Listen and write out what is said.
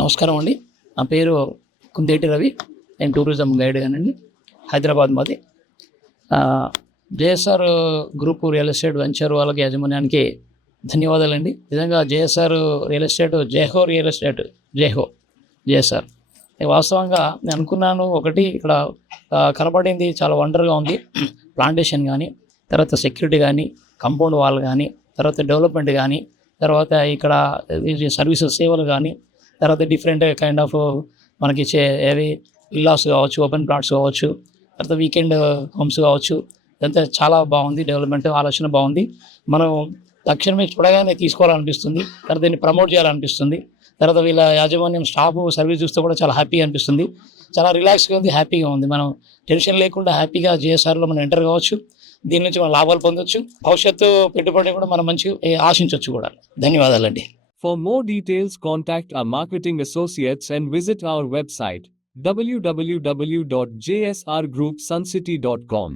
నమస్కారం అండి. నా పేరు కుందేటి రవి. నేను టూరిజం గైడ్గానండి. హైదరాబాద్ మాది. JSR group real estate venture వాళ్ళకి యాజమాన్యానికి ధన్యవాదాలండి. నిజంగా జేఎస్ఆర్ రియల్ ఎస్టేట్ జేహో రియల్ ఎస్టేట్ జేఎస్ఆర్ వాస్తవంగా నేను అనుకున్నాను. ఒకటి ఇక్కడ కనపడింది చాలా వండర్గా ఉంది. ప్లాంటేషన్ కానీ, తర్వాత సెక్యూరిటీ కానీ, కాంపౌండ్ వాల్ కానీ, తర్వాత డెవలప్మెంట్ కానీ, తర్వాత ఇక్కడ సర్వీసెస్ సేవలు కానీ, తర్వాత డిఫరెంట్ కైండ్ ఆఫ్ మనకి ఏవి విల్లాస్ కావచ్చు, ఓపెన్ ప్లాట్స్ కావచ్చు, తర్వాత వీకెండ్ హోమ్స్ కావచ్చు. ఇదంతా చాలా బాగుంది. డెవలప్మెంట్ ఆలోచన బాగుంది. మనం తక్షణమే చూడగానే తీసుకోవాలనిపిస్తుంది. తర్వాత దీన్ని ప్రమోట్ చేయాలనిపిస్తుంది. తర్వాత వీళ్ళ యాజమాన్యం స్టాఫ్ సర్వీస్ చూస్తే కూడా చాలా హ్యాపీగా అనిపిస్తుంది. చాలా రిలాక్స్గా ఉంది, హ్యాపీగా ఉంది. మనం టెన్షన్ లేకుండా హ్యాపీగా జేఎస్ఆర్లో మనం ఎంటర్ కావచ్చు. దీని నుంచి మనం లాభాలు పొందొచ్చు. భవిష్యత్తు పెట్టుబడి కూడా మనం మంచి ఆశించవచ్చు కూడా. ధన్యవాదాలండి. For more details, contact our marketing associates and visit our website www.jsrgroupsuncity.com.